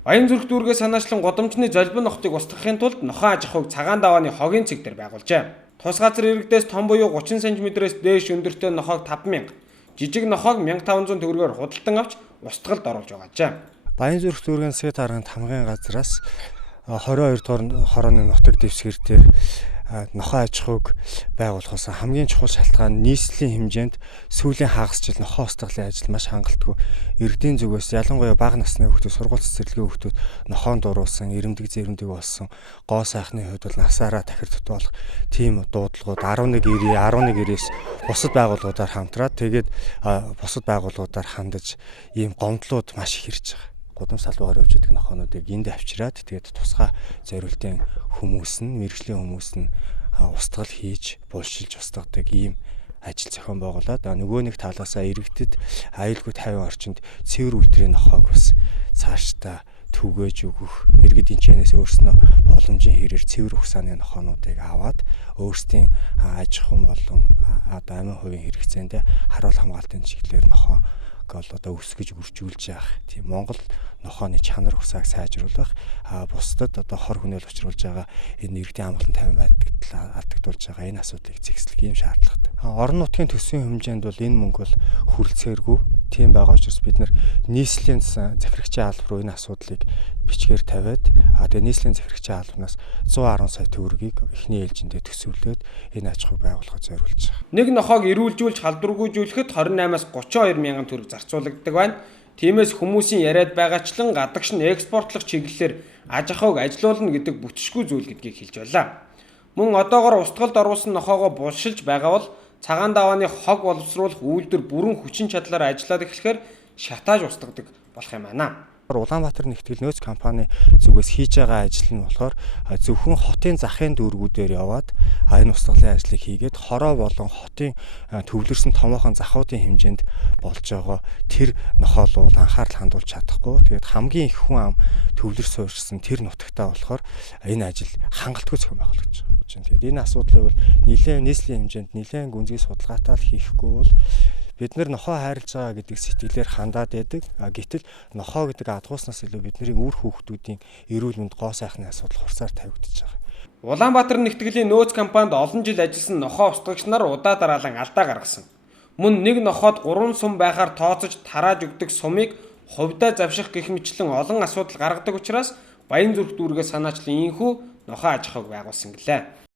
Баян зүрх дүүргээ санаачлан годомчны золбин нохтыг устгахын тулд нохоо аж ахуйг цагаан давааны хогийн цэг дээр байгуулжээ. Тус газар иргэдээс том буюу 30 см-ээс дээш өндөртэй нохоог 5,000, жижиг нохоог 1,500 төгрөгөөр худалдан авч устгалд оруулж байгаажээ. Баян зүрх дүүргийн засгийн дарганд хамгийн газраас 22 дугаар хорооны нутаг дэвсгэр дээр нохоо аж ахуйг байгуулахаас хамгийн чухал шалтгаан нийслэлийн хэмжээнд сүүлийн хагас жил нохоо устгалын ажил маш хангалтгүй. Иргэдийн зүгээс ялангуяа бага насны хүүхдүүд, сургууль цэцэрлэгийн хүүхдүүд нохоонд дуруулсан, ирэмдэг зэрэмдэг болсон, гоо сайхны хувьд бол насаараа тахир тутуулах тийм дуудлагууд 11-ээс бусад байгууллагуудаар хамтраад тэгээд бусад байгууллагуудаар хандаж ийм гомдлууд маш их ирж байгаа. Гудам салбараар явж байгаа нохоонуудыг энд авчираад тэгээд тусгай зориултын хүмүүс нь, мэргэжлийн хүмүүс нь устгал хийж, булшилж устгадаг ийм ажил зохион байгуулад нөгөө нэг талаасаа иргэдэд аюулгүй тайван орчинд цэвэр үлдрийн нохоог бас цаашдаа түгээж өгөх, иргэд энэчнээс өөрснөө боломжийн хэрээр цэвэр ухсааны нохоонуудыг аваад өөрсдийн аж ахуйн болон амин хувийн хэрэгцээнд харуул хамгаалтын чиглэлээр нохоо одоо өсгөж үржүүлж явах тийм Монгол нохооны чанар усааг сайжруулах бусдад одоо хор хүнэл учруулж байгаа энэ иргэдийн амгалан тайван байдагт алдагдуулж байгаа энэ асуудлыг зэгслэх юм шаардлагатай. Орон нутгийн төсвийн хэмжээнд бол энэ мөнгө бол хүрэлцээргүй. Тийм байгаа учраас бид нар нийслэлийн захирагчийн алба руу энэ асуудлыг бичгээр тавиад тэгээ нийслэлийн захирагчийн албанаас 110 сая төгрөгийг эхний ээлжиндээ төсөвлөөд энэ аж ахуйг байгуулахад зориулж байгаа. Нэг нохоог эрүүлжүүлж халдваргүйжүүлэхэд 28-аас 32 мянган төгрөг зарцуулагддаг байна. Тиймээс хүмүүсийн яриад байгаачлан гадагш нь экспортлох чиглэлээр аж ахуйг ажилуулна гэдэг бүтшгүй зүйл гэдгийг хэлж байлаа. Мөн одоогоор устгалд оруулсан нохоогоо булшилж байгаа бол цагаан давааны хог боловсруулах үйлдвэр бүрэн хүчин чадлаар ажиллаад эхлэхээр шатааж устгадаг болох юм байна. Улаанбаатар нэгтгэл нөөц компани зүгээс хийж байгаа ажил нь болохоор зөвхөн хотын захын дүүргүүдээр яваад энэ устгалын ажлыг хийгээд хороо болон хотын төвлөрсөн томоохон захуудын хэмжээнд болж байгаа тэр нохоолууд анхаарал хандуулж чадахгүй. Тэгээд хамгийн их хүн ам төвлөр суурьшсан тэр нутагтаа болохоор энэ ажил хангалтгүй зохион байгуулагдаж байгаа. Тэгээд энэ асуудлыг бол нэлээд нийслэлийн хэмжээнд нэлээд гүнзгий судалгаатай хийхгүй бол бид нар нохоо хайрлаж байгаа гэдэг сэтгэлээр хандаад байдаг. Гэтэл нохоо гэдэг адгууснаас илүү бидний үр хүүхдүүдийн эрүүл мэнд гоо сайхны асуудал хурцаар тавигдчихж байгаа. Улаанбаатар нэгтгэлийн нөөц компанид олон жил ажилласан нохоо устгагч нар удаа дараалан алдаа гаргасан. Мөн нэг нохоод 3 сум байхаар тооцож тарааж өгдөг сумыг хувьдаа завших гэх мэтлэн олон асуудал гаргадаг учраас Баян зүрх дүүргээ санаачлан ийхүү нохоо аж ахуйг байгуулсан гэлээ.